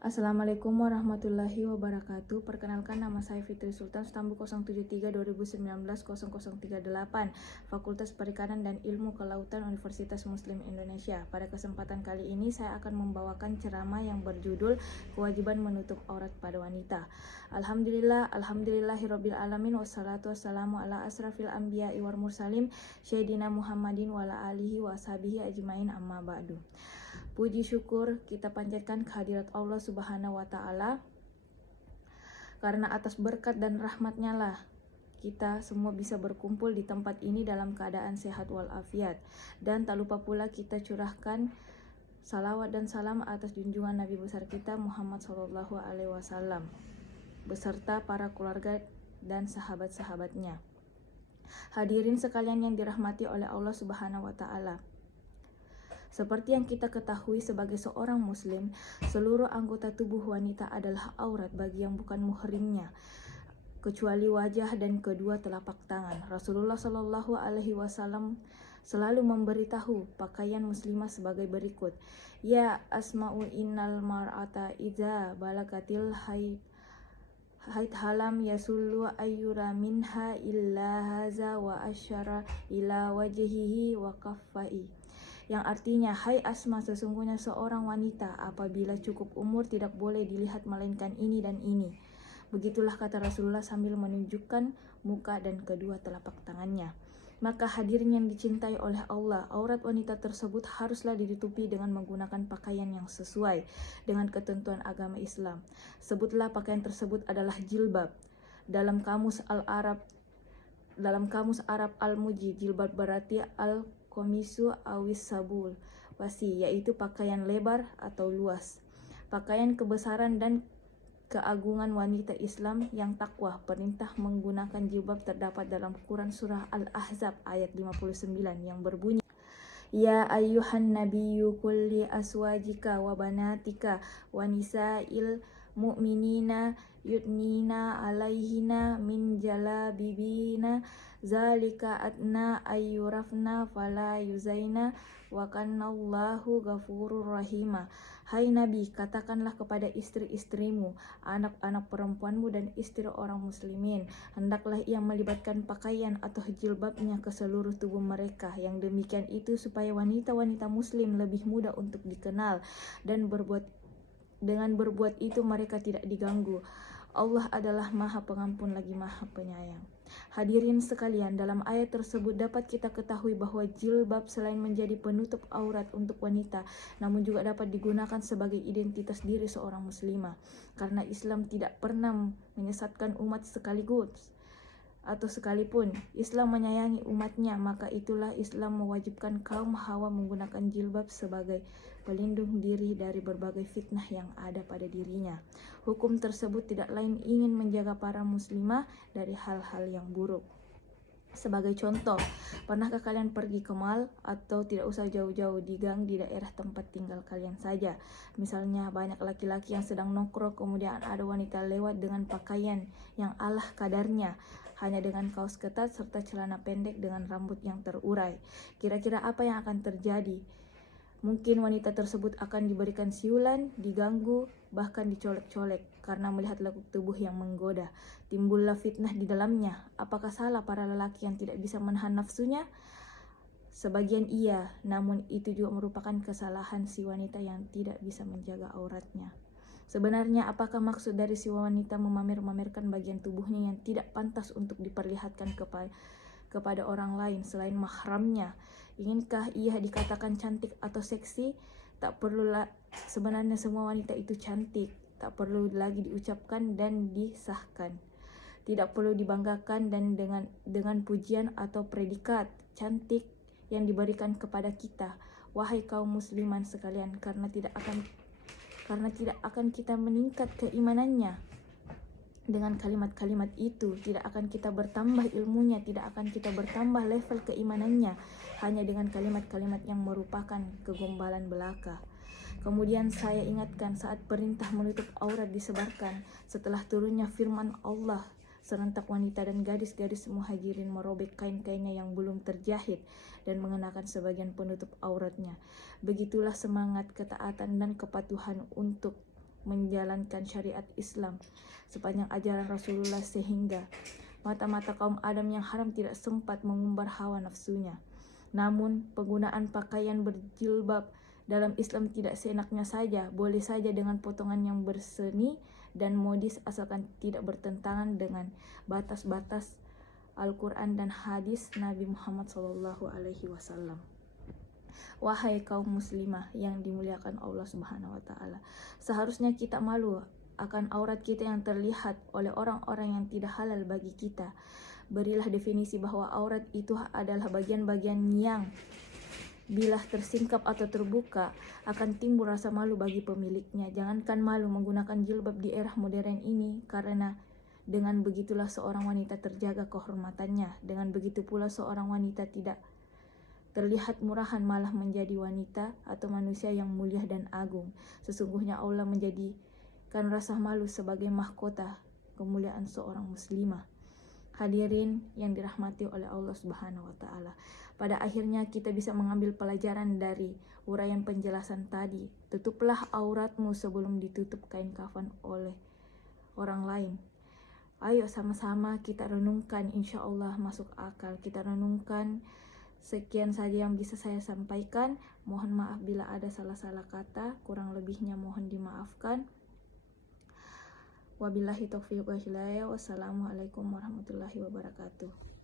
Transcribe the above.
Assalamualaikum warahmatullahi wabarakatuh. Perkenalkan, nama saya Fitri Sultan, Stambu 073 2019 0038, Fakultas Perikanan dan Ilmu Kelautan Universitas Muslim Indonesia. Pada kesempatan kali ini saya akan membawakan ceramah yang berjudul Kewajiban Menutup Aurat pada Wanita. Alhamdulillahirabbil alamin, wassalatu wassalamu ala asrafil anbiya'i wal mursalin Sayyidina Muhammadin wa ala alihi wa ashabihi ajmain, amma ba'du. Puji syukur kita panjatkan kehadirat Allah Subhanahu wa Ta'ala, karena atas berkat dan rahmatnya lah kita semua bisa berkumpul di tempat ini dalam keadaan sehat walafiat. Dan tak lupa pula kita curahkan salawat dan salam atas junjungan Nabi besar kita Muhammad SAW beserta para keluarga dan sahabat-sahabatnya. Hadirin sekalian yang dirahmati oleh Allah Subhanahu wa Ta'ala, seperti yang kita ketahui sebagai seorang muslim, seluruh anggota tubuh wanita adalah aurat bagi yang bukan muhrimnya, kecuali wajah dan kedua telapak tangan. Rasulullah Shallallahu Alaihi Wasallam selalu memberitahu pakaian muslimah sebagai berikut: Ya asma'u innal mar'ata idza balagatil haid halam yasullu ayyura minha illa haza wa asyara ila wajhihi wa kaffai. Yang artinya, hai Asma, sesungguhnya seorang wanita apabila cukup umur tidak boleh dilihat melainkan ini dan ini. Begitulah kata Rasulullah sambil menunjukkan muka dan kedua telapak tangannya. Maka hadirin yang dicintai oleh Allah, aurat wanita tersebut haruslah ditutupi dengan menggunakan pakaian yang sesuai dengan ketentuan agama Islam. Sebutlah pakaian tersebut adalah jilbab. Dalam kamus Arab Al-Muji, jilbab berarti al-komisu awis sabul wasi, yaitu pakaian lebar atau luas. Pakaian kebesaran dan keagungan wanita Islam yang takwa. Perintah menggunakan jilbab terdapat dalam Quran surah Al-Ahzab ayat 59 yang berbunyi, Ya ayyuhan nabiyyu kulli aswajika wa banatika wa nisa'il mu'minina yudnina alaihina min jalabibina zalika adna ayyurafna fala yuzaina wa kanallahu ghafurur rahima. Hai Nabi, katakanlah kepada istri-istrimu, anak-anak perempuanmu dan istri orang muslimin, hendaklah ia melibatkan pakaian atau jilbabnya ke seluruh tubuh mereka. Yang demikian itu supaya wanita-wanita muslim lebih mudah untuk dikenal, dan dengan berbuat itu mereka tidak diganggu. Allah adalah Maha Pengampun lagi Maha Penyayang. Hadirin sekalian, dalam ayat tersebut dapat kita ketahui bahwa jilbab selain menjadi penutup aurat untuk wanita, namun juga dapat digunakan sebagai identitas diri seorang muslimah. Karena Islam tidak pernah menyesatkan umat sekalipun Islam menyayangi umatnya, maka itulah Islam mewajibkan kaum hawa menggunakan jilbab sebagai pelindung diri dari berbagai fitnah yang ada pada dirinya. Hukum tersebut tidak lain ingin menjaga para muslimah dari hal-hal yang buruk. Sebagai contoh, pernahkah kalian pergi ke mall atau tidak usah jauh-jauh di gang di daerah tempat tinggal kalian saja? Misalnya banyak laki-laki yang sedang nongkrong, kemudian ada wanita lewat dengan pakaian yang alah kadarnya, hanya dengan kaos ketat serta celana pendek dengan rambut yang terurai. Kira-kira apa yang akan terjadi? Mungkin wanita tersebut akan diberikan siulan, diganggu, bahkan dicolek-colek karena melihat lekuk tubuh yang menggoda. Timbullah fitnah di dalamnya. Apakah salah para lelaki yang tidak bisa menahan nafsunya? Sebagian iya, namun itu juga merupakan kesalahan si wanita yang tidak bisa menjaga auratnya. Sebenarnya apakah maksud dari si wanita memamerkan bagian tubuhnya yang tidak pantas untuk diperlihatkan kepada orang lain selain mahramnya? Inginkah ia dikatakan cantik atau seksi? Tak perlulah, sebenarnya semua wanita itu cantik. Tak perlu lagi diucapkan dan disahkan. Tidak perlu dibanggakan dan dengan pujian atau predikat cantik yang diberikan kepada kita, wahai kaum musliman sekalian, karena tidak akan kita meningkat keimanannya. Dengan kalimat-kalimat itu tidak akan kita bertambah ilmunya, tidak akan kita bertambah level keimanannya, hanya dengan kalimat-kalimat yang merupakan kegombalan belaka. Kemudian saya ingatkan saat perintah menutup aurat disebarkan, setelah turunnya firman Allah, serentak wanita dan gadis-gadis muhajirin merobek kain-kainnya yang belum terjahit dan mengenakan sebagian penutup auratnya. Begitulah semangat ketaatan dan kepatuhan untuk menjalankan syariat Islam sepanjang ajaran Rasulullah, sehingga mata-mata kaum Adam yang haram tidak sempat mengumbar hawa nafsunya. Namun, penggunaan pakaian berjilbab dalam Islam tidak seenaknya saja, boleh saja dengan potongan yang berseni dan modis asalkan tidak bertentangan dengan batas-batas Al-Quran dan hadis Nabi Muhammad SAW. Wahai kaum muslimah yang dimuliakan Allah Subhanahu wa taala, seharusnya kita malu akan aurat kita yang terlihat oleh orang-orang yang tidak halal bagi kita. Berilah definisi bahwa aurat itu adalah bagian-bagian yang bila tersingkap atau terbuka akan timbul rasa malu bagi pemiliknya. Jangankan malu menggunakan jilbab di era modern ini, karena dengan begitulah seorang wanita terjaga kehormatannya. Dengan begitu pula seorang wanita tidak terlihat murahan, malah menjadi wanita atau manusia yang mulia dan agung. Sesungguhnya Allah menjadikan rasa malu sebagai mahkota kemuliaan seorang muslimah. Hadirin yang dirahmati oleh Allah Subhanahu wa taala. Pada akhirnya kita bisa mengambil pelajaran dari uraian penjelasan tadi. Tutuplah auratmu sebelum ditutup kain kafan oleh orang lain. Ayo sama-sama kita renungkan, insya Allah masuk akal. Kita renungkan. Sekian saja yang bisa saya sampaikan. Mohon maaf bila ada salah-salah kata, kurang lebihnya mohon dimaafkan. Wabillahi taufiq wal hidayah. Wassalamualaikum warahmatullahi wabarakatuh.